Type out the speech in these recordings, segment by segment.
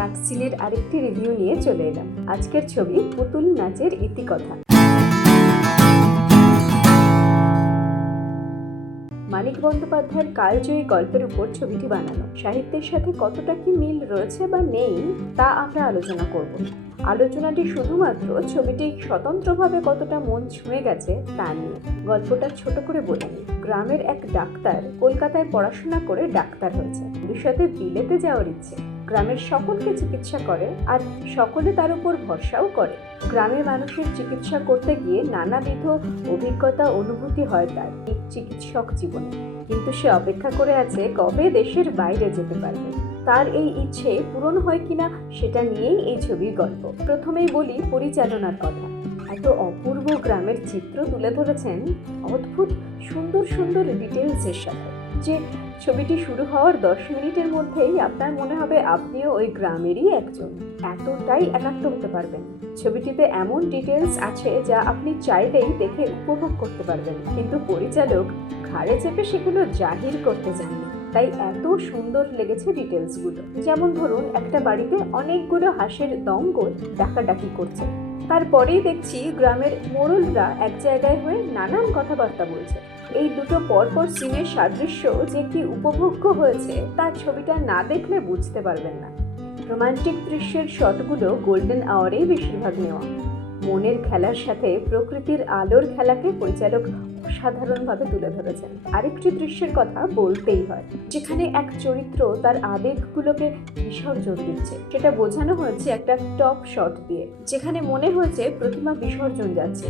কাটসিনের আরেকটি রিভিউ নিয়ে চলে এলাম। আজকের ছবি পুতুল নাচের ইতিকথা। মানিক বন্দ্যোপাধ্যায়ের কালজয়ী গল্পের উপর ছবিটি বানানো। সাহিত্যের সাথে কতটা কি মিল রয়েছে বা নেই, তা আমরা আলোচনা করব। আলোচনাটি শুধুমাত্র ছবিটি স্বতন্ত্রভাবে কতটা মন ছুঁয়ে গেছে তা নিয়ে। গল্পটা ছোট করে বলে। গ্রামের এক ডাক্তার কলকাতায় পড়াশোনা করে ডাক্তার হয়েছে ভবিষ্যতে বিলেতে যাওয়ার ইচ্ছে। গ্রামের সকলকে চিকিৎসা করে আর সকলে তার উপর ভরসাও করে। গ্রামের মানুষের চিকিৎসা করতে গিয়ে নানাবিধ অভিজ্ঞতা অনুভূতি হয় তার চিকিৎসক জীবনে। কিন্তু সে অপেক্ষা করে আছে কবে দেশের বাইরে যেতে পারবে। তার এই ইচ্ছে পূরণ হয় কিনা সেটা নিয়েই এই ছবির গল্প। প্রথমেই বলি পরিচালনার কথা। এত অপূর্ব গ্রামের চিত্র তুলে ধরেছেন অদ্ভুত, সুন্দর সুন্দর ডিটেলসের সাথে। যে ছবিটি শুরু হওয়ার দশ মিনিটের মধ্যেই আপনার মনে হবে আপনিও ওই গ্রামেরই একজন। এতটাই একাত্ম হতে পারবেন। ছবিটিতে এমন ডিটেলস আছে যা আপনি চাইলেই দেখে উপভোগ করতে পারবেন। কিন্তু পরিচালক ঘাড়ে চেপে সেগুলো জাহির করতে চাননি। তাই এত সুন্দর লেগেছে ডিটেলসগুলো। যেমন ধরুন, একটা বাড়িতে অনেকগুলো হাঁসের দঙ্গল ডাকাডাকি করছে। তারপরেই দেখছি গ্রামের মোড়লরা এক জায়গায় হয়ে নানান কথাবার্তা বলছে। এই দুটো পরপর সিনের সাদৃশ্য যে কি উপভোগ্য হয়েছে তার ছবিটা না দেখলে বুঝতে পারবেন না। রোমান্টিক দৃশ্যের শটগুলো গোল্ডেন আওয়ারেই বেশিরভাগ নেওয়া। মনের খেলার সাথে প্রকৃতির আলোর খেলাকে পরিচালক অসাধারণভাবে তুলে ধরেছেন। আরেকটি দৃশ্যের কথা বলতেই হয়, যেখানে এক চরিত্র তার আবেগগুলোকে বিসর্জন দিচ্ছে। সেটা বোঝানো হয়েছে একটা টপ শট দিয়ে, যেখানে মনে হয়েছে প্রতিমা বিসর্জন যাচ্ছে।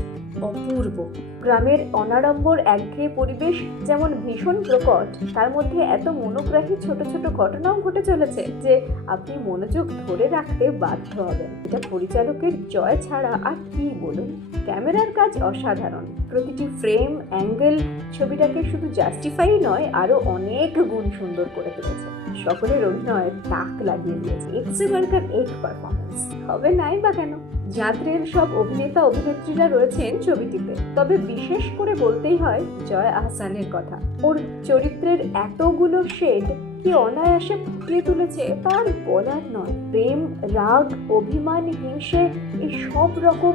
অপূর্ব। গ্রামের অনাড়ম্বর একঘেয়ে পরিবেশ যেমন ভীষণ প্রকট, তার মধ্যে এত মনোগ্রাহী ছোট ছোট ঘটনাও ঘটে চলেছে যে আপনি মনোযোগ ধরে রাখতে বাধ্য হবেন। এটা পরিচালকের জয় ছাড়া আর কি বলুন? ক্যামেরার কাজ অসাধারণ। প্রতিটি ফ্রেম অ্যাঙ্গেল ছবিটাকে শুধু জাস্টিফাই নয় আরও অনেক গুণ সুন্দর করে তুলেছে। সকলের অভিনয় তাক লাগিয়ে দিয়েছে। এক্সে বার্কার এক পারফরমেন্স হবে নাই বা কেন? যাত্রীর সব অভিনেতা অভিনেত্রীরা রয়েছেন ছবিটিতে। তবে বিশেষ করে বলতেই হয় জয় আহসানের কথা। ওর চরিত্রের এতগুলো শেড কি অনায়াসে ফুটিয়ে তুলেছে, তার বলার নয়। প্রেম, রাগ, অভিমান, হিংসে, এই সব রকম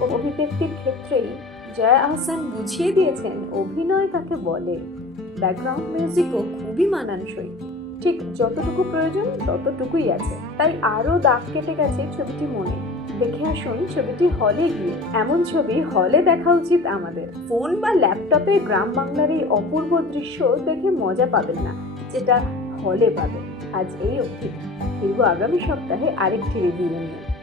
অভিব্যক্তির ক্ষেত্রেই জয়া আহসান বুঝিয়ে দিয়েছেন অভিনয় কাকে বলে। ব্যাকগ্রাউন্ড মিউজিকও খুবই মানানসই। ঠিক যতটুকু প্রয়োজন ততটুকুই আছে। তাই আরও দাগ কেটে গেছে ছবিটি মনে। দেখে আসুন ছবিটি হলে গিয়ে। এমন ছবি হলে দেখা উচিত আমাদের। ফোন বা ল্যাপটপে গ্রাম বাংলার এই অপূর্ব দৃশ্য দেখে মজা পাবেন না। যেটা হলে পাবেন। আজ এই অবধি। ফিরবো আগামী সপ্তাহে আরেকটি রিভিউ নিয়ে।